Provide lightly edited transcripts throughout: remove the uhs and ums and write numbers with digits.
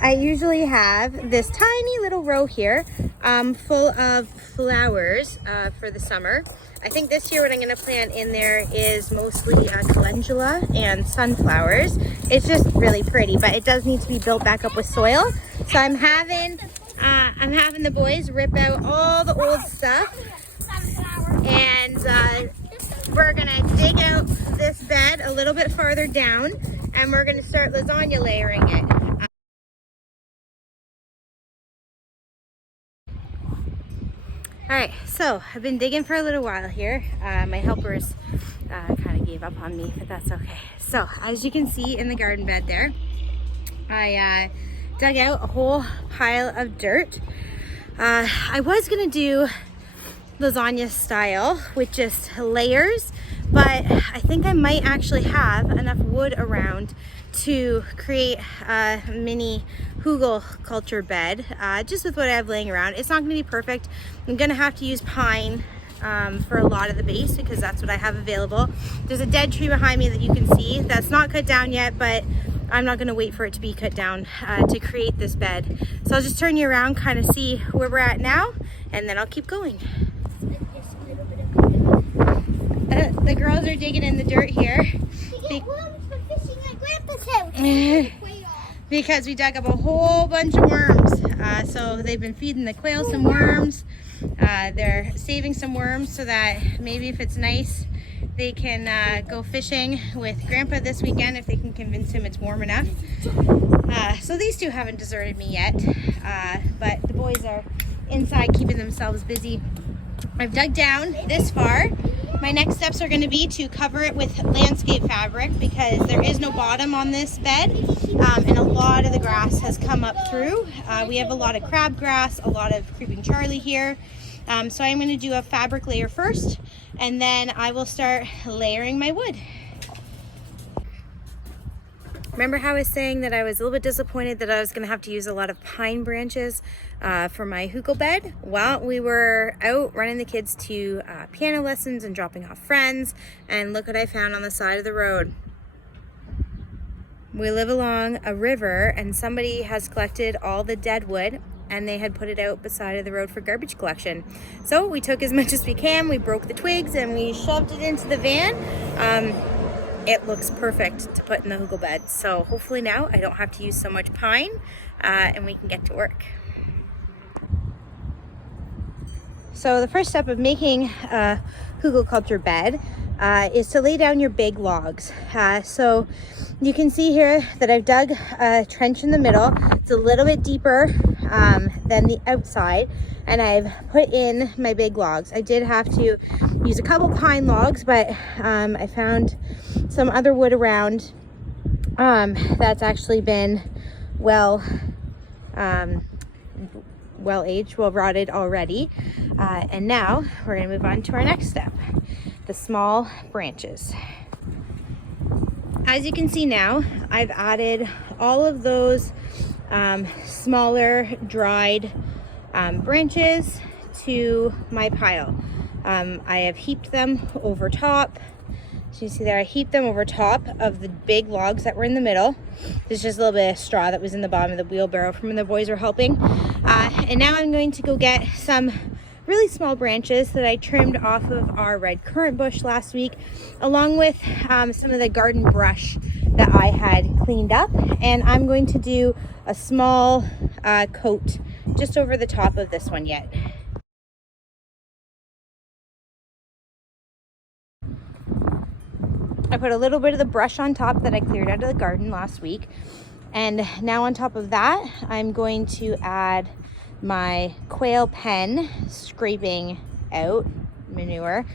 I usually have this tiny little row here full of flowers for the summer. I think this year what I'm going to plant in there is mostly calendula and sunflowers. It's just really pretty, but it does need to be built back up with soil. So I'm having the boys rip out all the old stuff, and we're going to dig out this bed a little bit farther down, and we're going to start lasagna layering it. All right, so I've been digging for a little while here. My helpers kind of gave up on me, but that's okay. So as you can see in the garden bed there, I dug out a whole pile of dirt. I was gonna do lasagna style with just layers, but I think I might actually have enough wood around to create a mini Hugelkultur bed, just with what I have laying around. It's not going to be perfect. I'm going to have to use pine for a lot of the base because that's what I have available. There's a dead tree behind me that you can see that's not cut down yet, but I'm not going to wait for it to be cut down to create this bed. So I'll just turn you around, kind of see where we're at now, and then I'll keep going. The girls are digging in the dirt here. Because we dug up a whole bunch of worms. So they've been feeding the quail some worms. They're saving some worms so that maybe if it's nice, they can go fishing with Grandpa this weekend if they can convince him it's warm enough. So these two haven't deserted me yet, but the boys are inside keeping themselves busy. I've dug down this far. My next steps are going to be to cover it with landscape fabric because there is no bottom on this bed, and a lot of the grass has come up through. We have a lot of crabgrass, a lot of creeping Charlie here. So I'm going to do a fabric layer first, and then I will start layering my wood. Remember how I was saying that I was a little bit disappointed that I was going to have to use a lot of pine branches for my Hugelbed? Well, we were out running the kids to piano lessons and dropping off friends, and look what I found on the side of the road. We live along a river, and somebody has collected all the dead wood, and they had put it out beside of the road for garbage collection. So we took as much as we can, we broke the twigs, and we shoved it into the van. It looks perfect to put in the Hugelbed. So hopefully now I don't have to use so much pine and we can get to work. So the first step of making a Hugelkultur bed is to lay down your big logs. So you can see here that I've dug a trench in the middle. It's a little bit deeper than the outside, and I've put in my big logs. I did have to use a couple pine logs, but I found some other wood around that's actually been well aged, well rotted already. And now we're going to move on to our next step, the small branches. As you can see now, I've added all of those smaller dried branches to my pile. I have heaped them over top. So you see there, I heaped them over top of the big logs that were in the middle. There's just a little bit of straw that was in the bottom of the wheelbarrow from when the boys were helping. And now I'm going to go get some really small branches that I trimmed off of our red currant bush last week, along with some of the garden brush that I had cleaned up. And I'm going to do a small coat just over the top of this one yet. I put a little bit of the brush on top that I cleared out of the garden last week. And now on top of that, I'm going to add my quail pen scraping out manure.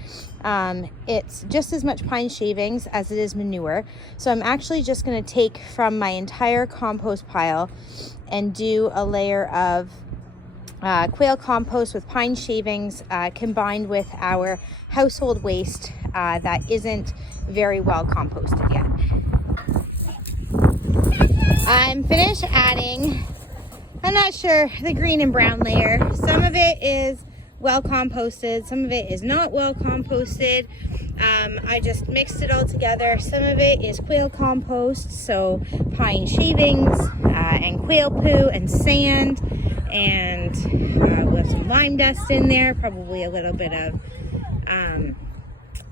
It's just as much pine shavings as it is manure. So I'm actually just going to take from my entire compost pile and do a layer of quail compost with pine shavings combined with our household waste that isn't very well composted yet. I'm finished adding, I'm not sure, the green and brown layer. Some of it is well composted, some of it is not well composted. I just mixed it all together. Some of it is quail compost, so pine shavings and quail poo and sand, and we'll have some lime dust in there, probably a little bit of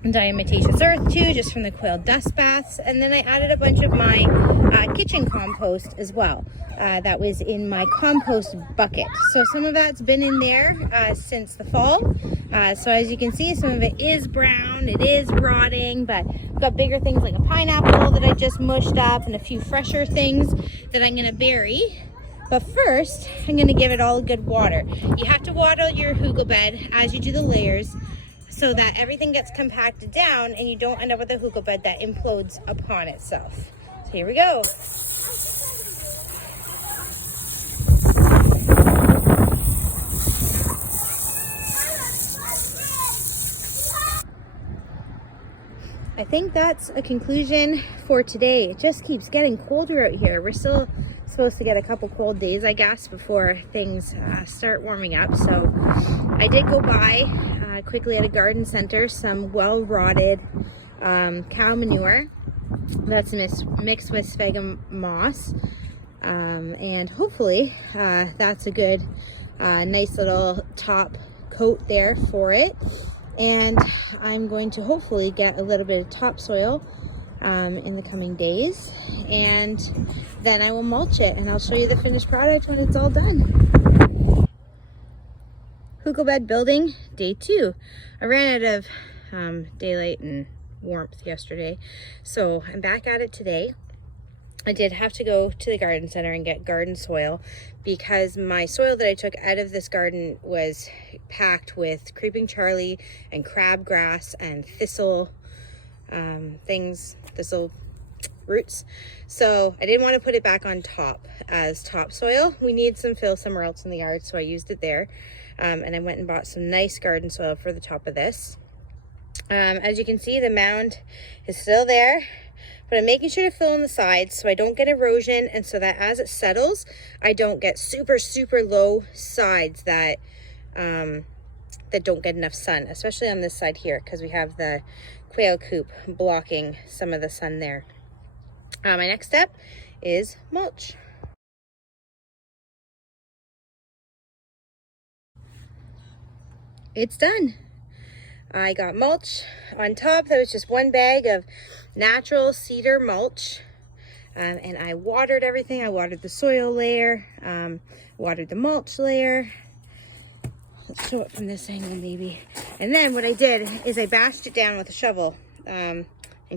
diatomaceous earth too, just from the quail dust baths. And then I added a bunch of my kitchen compost as well. That was in my compost bucket. So some of that's been in there since the fall. So as you can see, some of it is brown, it is rotting, but I've got bigger things like a pineapple that I just mushed up and a few fresher things that I'm gonna bury. But first, I'm gonna give it all a good water. You have to water your Hugelbed as you do the layers, so that everything gets compacted down and you don't end up with a Hugelbed that implodes upon itself. So here we go. I think that's a conclusion for today. It just keeps getting colder out here. We're still supposed to get a couple cold days, I guess, before things start warming up. So I did go by quickly at a garden center some well-rotted cow manure that's mixed with sphagnum moss, and hopefully that's a good nice little top coat there for it. And I'm going to hopefully get a little bit of topsoil in the coming days, and then I will mulch it and I'll show you the finished product when it's all done. Hugelbed building day 2. I ran out of daylight and warmth yesterday, so I'm back at it today. I did have to go to the garden center and get garden soil because my soil that I took out of this garden was packed with creeping Charlie and crabgrass and thistle thistle roots. So I didn't want to put it back on top as topsoil. We need some fill somewhere else in the yard, so I used it there. And I went and bought some nice garden soil for the top of this. As you can see, the mound is still there, but I'm making sure to fill in the sides so I don't get erosion, and so that as it settles, I don't get super low sides that that don't get enough sun, especially on this side here, because we have the quail coop blocking some of the sun there. My next step is mulch. It's done. I got mulch on top. That was just one bag of natural cedar mulch, and I watered everything. I watered the soil layer, watered the mulch layer. Let's show it from this angle maybe. And then what I did is I bashed it down with a shovel, and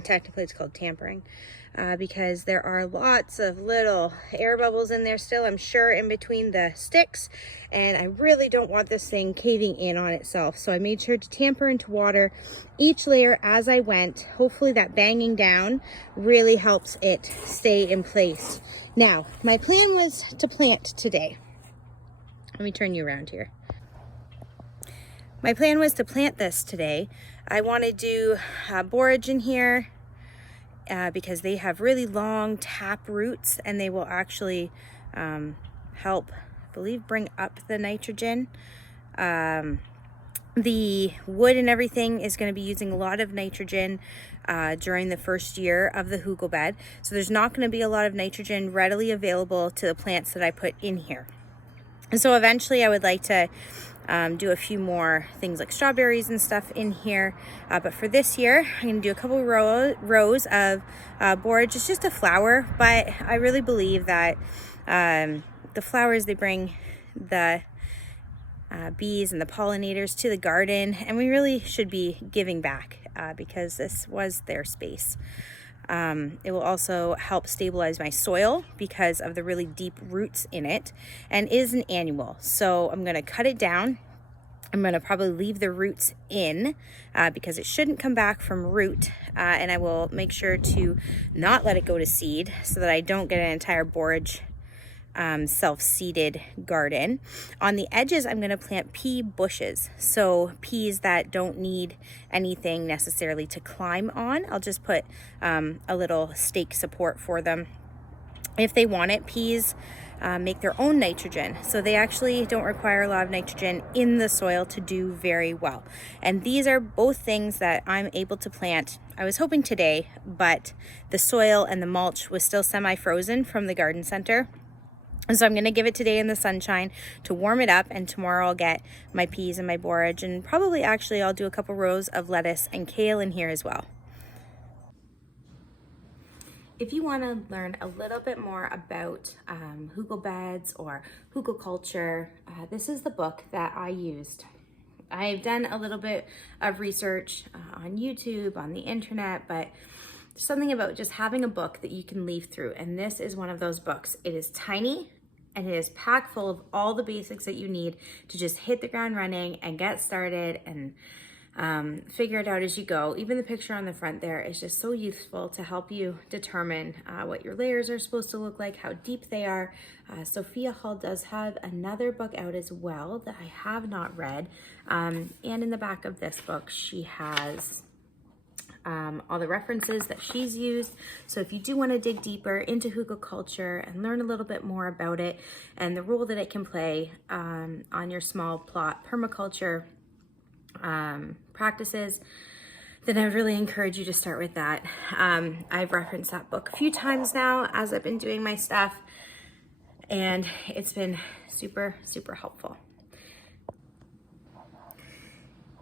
technically it's called tampering, because there are lots of little air bubbles in there still, I'm sure, in between the sticks, and I really don't want this thing caving in on itself. So I made sure to tamper and to water each layer as I went. Hopefully that banging down really helps it stay in place. Now, my plan was to plant today. Let me turn you around here. My plan was to plant this today. I want to do borage in here because they have really long tap roots, and they will actually help, I believe, bring up the nitrogen. The wood and everything is going to be using a lot of nitrogen during the first year of the Hugelbed, so there's not going to be a lot of nitrogen readily available to the plants that I put in here. And so eventually I would like to do a few more things like strawberries and stuff in here, but for this year I'm going to do a couple rows of borage. It's just a flower, but I really believe that the flowers, they bring the bees and the pollinators to the garden, and we really should be giving back because this was their space. It will also help stabilize my soil because of the really deep roots in it, and is an annual. So I'm going to cut it down. I'm going to probably leave the roots in because it shouldn't come back from root, and I will make sure to not let it go to seed so that I don't get an entire borage self-seeded garden. On the edges, I'm going to plant pea bushes. So peas that don't need anything necessarily to climb on. I'll just put a little stake support for them. If they want it, peas make their own nitrogen. So they actually don't require a lot of nitrogen in the soil to do very well. And these are both things that I'm able to plant. I was hoping today, but the soil and the mulch was still semi-frozen from the garden center. And so I'm gonna give it today in the sunshine to warm it up, and tomorrow I'll get my peas and my borage, and probably actually I'll do a couple rows of lettuce and kale in here as well. If you want to learn a little bit more about Hugelbeds or Hugelkultur, this is the book that I used. I've done a little bit of research on YouTube, on the internet, but there's something about just having a book that you can leaf through, and this is one of those books. It is tiny and it is packed full of all the basics that you need to just hit the ground running and get started and figure it out as you go. Even the picture on the front there is just so useful to help you determine what your layers are supposed to look like, how deep they are. Sophia Hall does have another book out as well that I have not read. And in the back of this book, she has all the references that she's used. So if you do want to dig deeper into Hugelkultur and learn a little bit more about it and the role that it can play on your small plot permaculture practices, then I would really encourage you to start with that. I've referenced that book a few times now as I've been doing my stuff, and it's been super, super helpful.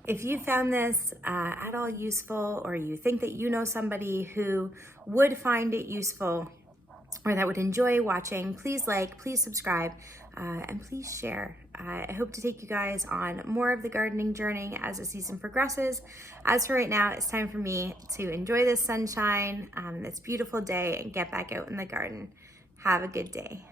If you found this at all useful, or you think that you know somebody who would find it useful or that would enjoy watching, please like, please subscribe, and please share. I hope to take you guys on more of the gardening journey as the season progresses. As for right now, it's time for me to enjoy this sunshine, this beautiful day, and get back out in the garden. Have a good day.